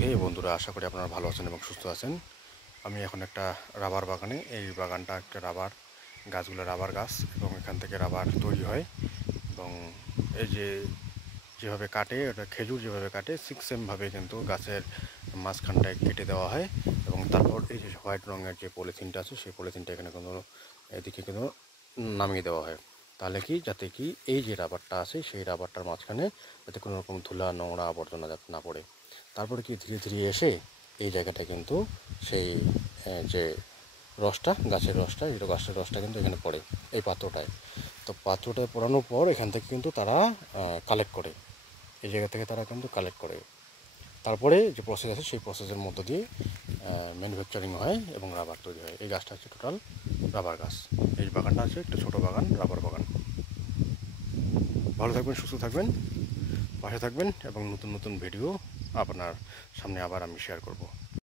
হে বন্ধুরা, আশা করি আপনারা ভালো আছেন এবং সুস্থ আছেন। আমি এখন একটা রাবার বাগানে, এই বাগানটা একটা রাবার গাছগুলো রাবার গাছ, এবং এখান থেকে রাবার তৈরি হয়। এবং এই যে যেভাবে কাটে, ওটা খেজুর যেভাবে কাটে ঠিক সেমভাবে কিন্তু গাছের মাঝখানটায় কেটে দেওয়া হয়। এবং তারপর এই যে হোয়াইট রঙের যে পলিথিনটা আছে, সেই পলিথিনটা এখানে কিন্তু এদিকে কিন্তু নামিয়ে দেওয়া হয়। তাহলে কি, যাতে কি এই যে রাবারটা আছে সেই রাবারটার মাঝখানে যাতে কোনো রকম ধুলা নোংরা আবর্জনা যাতে না পড়ে। তারপরে কি ধীরে ধীরে এসে এই জায়গাটা কিন্তু সেই যে রসটা, গাছের রসটা, এই গাছের রসটা কিন্তু এখানে পড়ে এই পাত্রটায়। তো পাত্রটায় পড়ানোর পর এখান থেকে কিন্তু তারা কালেক্ট করে, এই জায়গা থেকে তারা কিন্তু কালেক্ট করে। তারপরে যে প্রসেস আছে সেই প্রসেসের মধ্য দিয়ে ম্যানুফ্যাকচারিং হয় এবং রাবার তৈরি হয়। এই গাছটা হচ্ছে টোটাল রাবার গাছ। এই বাগানটা আছে একটা ছোটো বাগান, রাবার বাগান। ভালো থাকবেন, সুস্থ থাকবেন, পাশে থাকবেন, এবং নতুন নতুন ভিডিও আপনার সামনে আবার আমি শেয়ার করব।